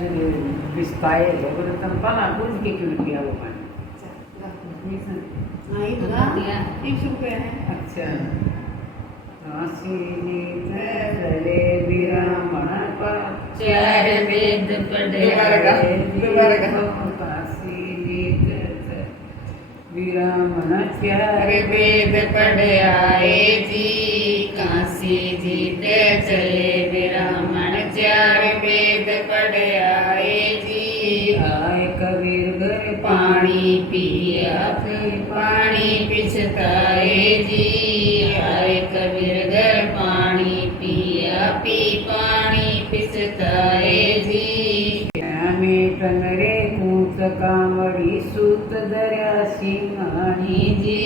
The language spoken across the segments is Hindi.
Bispaye, boleh tanpa aku sikit rupiah bukan? हाँ ये बता 100 रुपये है। अच्छा काशी चले विरामण पर चार वेद पढ़े दोबारा गा। काशी विरामण चार वेद पढ़े आए जी काशी जीते चले विरामण चार वेद पढ़े आए जी आए कबीर घर पानी पिया फिर पानी पिछताए जी आए कबीर घर पानी पिया पी पानी पिछताए जी श्यामे टंगरे कूच कामड़ी सूत दरिया सिंहानी जी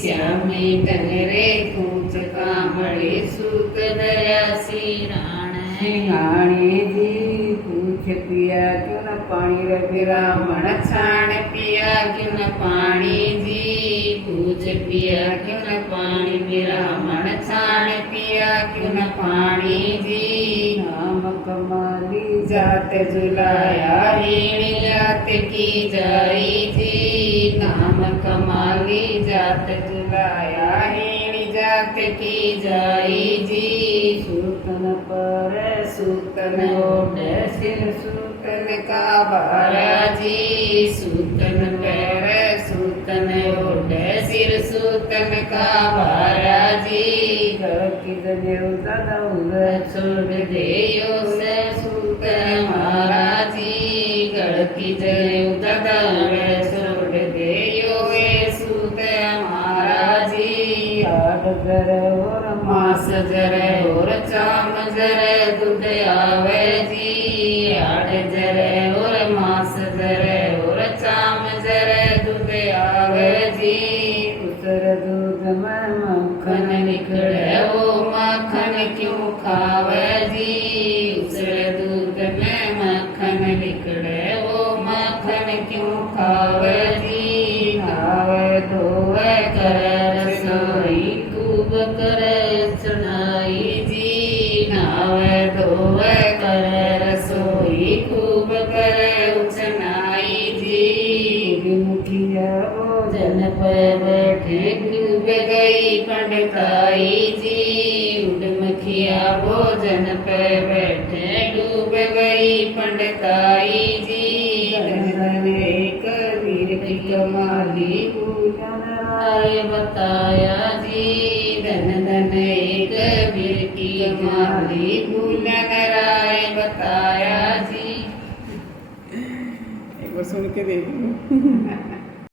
श्यामे टंगरे कूच कामड़े सूत दरिया सिराण सिंहानी जी पूछ पिया क्यों न पानी रे विरामण छाण पिया क्यों न पानी जी पूछ पिया क्यों न पानी विरामण छाण पिया क्यों न पानी जी नाम कमाली जात जुलाया हीण जात की जाई जी नाम कमाली जात जुलाया हीण जात की जाई जी सूतन पर सूतन ओढ़ सिर सूतन का बारा जी सूतन पैर सूतन ओढ़ सिर सूतन का बारा जी की देव दादा छोड़ देयो से सूतन महाराजी गढ़ की जय दादा छोड़ देयो वे सूत महाराजी आठ जर और मास जरे और चाम जरे दूध आवे जी आठ जरे और मास जरे और चाम जरे दूध आवे जी उसर दूध में मक्खन मक्खन निकले वो मक्खन क्यों खावे जी उसरे दूध में मक्खन निकले वो मक्खन क्यों खावे जी खावे धोवे करे रसोई खूब करे चढ़ाई जी नावे धोवे करे रसोई खूब करे उचनाई जी मुखिया वो जन पे बैठे डूब गई पंडिताई जी उड़मखिया भोजन पे बैठे डूब गई पंडिताई जी धन एक वीर की कमाली पूजन राय बताया जी धन धन एक वीर की कमाली पूजन राय बताया जी एक बार सुन के देख लो।